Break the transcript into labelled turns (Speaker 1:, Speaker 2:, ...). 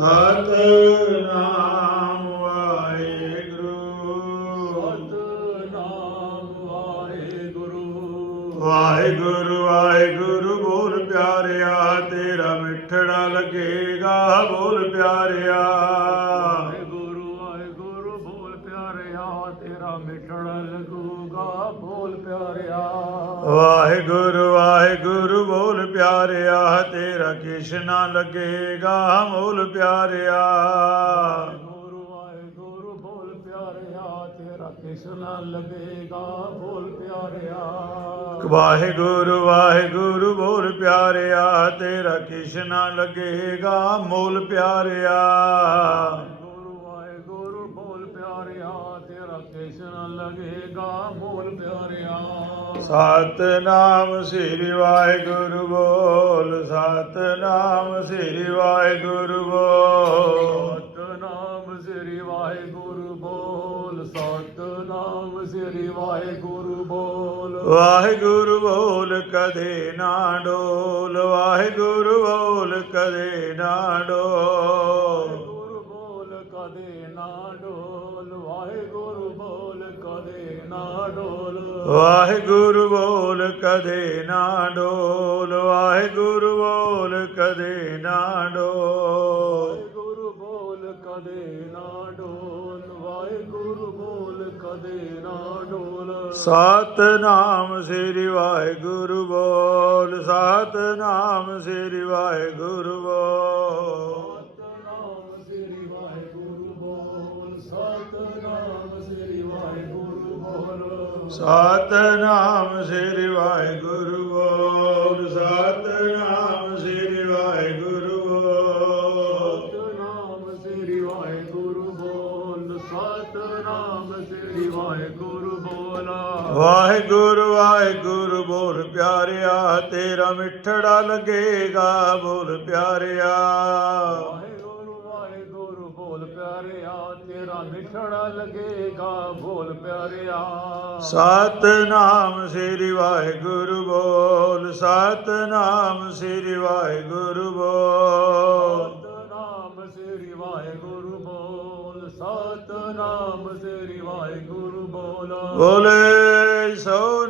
Speaker 1: ਸਤਨਾਮ ਵਾਹਿਗੁਰੂ
Speaker 2: ਸਤਨਾਮ ਵਾਹਿਗੁਰੂ।
Speaker 1: ਵਾਹਿਗੁਰੂ ਵਾਹਿਗੁਰੂ ਬੋਲ ਪਿਆਰਿਆ ਤੇਰਾ ਮਿੱਠੜਾ ਲੱਗੇਗਾ ਬੋਲ ਪਿਆਰਿਆ।
Speaker 2: ਵਾਹਿਗੁਰੂ ਵਾਹਿਗੁਰੂ ਬੋਲ ਪਿਆਰਿਆ ਤੇਰਾ ਮਿਠੜਾ ਲੱਗੂਗਾ ਬੋਲ ਪਿਆਰਿਆ।
Speaker 1: ਵਾਹਿਗੁਰੂ ਵਾਹਿਗੁਰੂ ਪਿਆਰਿਆ ਤੇਰਾ ਕਿਛ ਨਾ ਲੱਗੇਗਾ ਬੋਲ ਪਿਆਰਿਆ।
Speaker 2: ਗੁਰੂ ਵਾਹਿਗੁਰੂ ਬੋਲ ਪਿਆਰਿਆ ਤੇਰਾ ਕਿਸ ਨਾਲ ਲੱਗੇਗਾ ਬੋਲ ਪਿਆਰਿਆ।
Speaker 1: ਵਾਹਿਗੁਰੂ ਵਾਹਿਗੁਰੂ ਬੋਲ ਪਿਆਰਿਆ ਤੇਰਾ ਕਿਛ ਨਾ ਲੱਗੇਗਾ ਮੋਲ ਪਿਆਰਿਆ।
Speaker 2: ਲੱਗੇਗਾ ਬੋਲ ਪਿਆਰਿਆ।
Speaker 1: ਸਤਨਾਮ ਸ੍ਰੀ ਵਾਹਿਗੁਰੂ ਬੋਲ ਸਤਨਾਮ ਸ੍ਰੀ ਵਾਹਿਗੁਰੂ ਬੋਲ।
Speaker 2: ਸਤਨਾਮ ਸ੍ਰੀ ਵਾਹਿਗੁਰੂ ਬੋਲ ਸਤਨਾਮ ਸ੍ਰੀ ਵਾਹਿਗੁਰੂ ਬੋਲ।
Speaker 1: ਵਾਹਿਗੁਰੂ ਬੋਲ ਕਦੇ ਨਾ ਡੋਲ ਵਾਹਿਗੁਰੂ ਬੋਲ ਕਦੇ ਨਾ ਡੋਲ।
Speaker 2: ਨਾ ਡੋਲ ਵਾਹਿਗੁਰੂ ਬੋਲ ਕਦੇ ਨਾ ਡੋਲ।
Speaker 1: ਵਾਹਿਗੁਰੂ ਬੋਲ ਕਦੇ ਨਾ ਡੋਲ ਵਾਹਿਗੁਰੂ ਬੋਲ ਕਦੇ ਨਾ ਡੋਲ।
Speaker 2: ਵਾਹਿਗੁਰੂ ਬੋਲ ਕਦੇ ਨਾ ਡੋਲ ਵਾਹਿਗੁਰੂ ਬੋਲ ਕਦੇ ਨਾ ਡੋਲ।
Speaker 1: ਸਤਨਾਮ ਸ੍ਰੀ ਵਾਹਿਗੁਰੂ ਬੋਲ ਸਤਨਾਮ ਸ੍ਰੀ ਵਾਹਿਗੁਰੂ ਬੋਲ।
Speaker 2: ਸਤਨਾਮ ਸ੍ਰੀ ਵਾਹਿਗੁਰੂ ਬੋਲ ਸਤਨਾਮ ਸ੍ਰੀ ਵਾਹਿਗੁਰੂ ਬੋਲ।
Speaker 1: ਸਤਨਾਮ ਸ੍ਰੀ ਵਾਹਿਗੁਰੂ ਬੋਲ ਸਤਨਾਮ ਸ੍ਰੀ ਵਾਹਿਗੁਰੂ ਬੋਲ।
Speaker 2: ਵਾਹਿਗੁਰੂ ਵਾਹਿਗੁਰੂ ਬੋਲ
Speaker 1: ਪਿਆਰਿਆ ਤੇਰਾ ਮਿੱਠੜਾ ਲੱਗੇਗਾ ਬੋਲ ਪਿਆਰਿਆ।
Speaker 2: ਪਿਆਰਿਆ ਤੇਰਾ ਮਿਠੜਾ ਲੱਗੇਗਾ ਬੋਲ ਪਿਆਰਿਆ।
Speaker 1: ਸਤਨਾਮ ਸ੍ਰੀ ਵਾਹਿਗੁਰੂ ਬੋਲ। ਸਤਨਾਮ ਸ੍ਰੀ ਵਾਹਿਗੁਰੂ ਬੋਲ।
Speaker 2: ਸਤਨਾਮ ਸ੍ਰੀ ਵਾਹਿਗੁਰੂ ਬੋਲ। ਸਤਨਾਮ ਸ੍ਰੀ ਵਾਹਿਗੁਰੂ ਬੋਲ।
Speaker 1: ਬੋਲੇ ਸੋਨਿਆ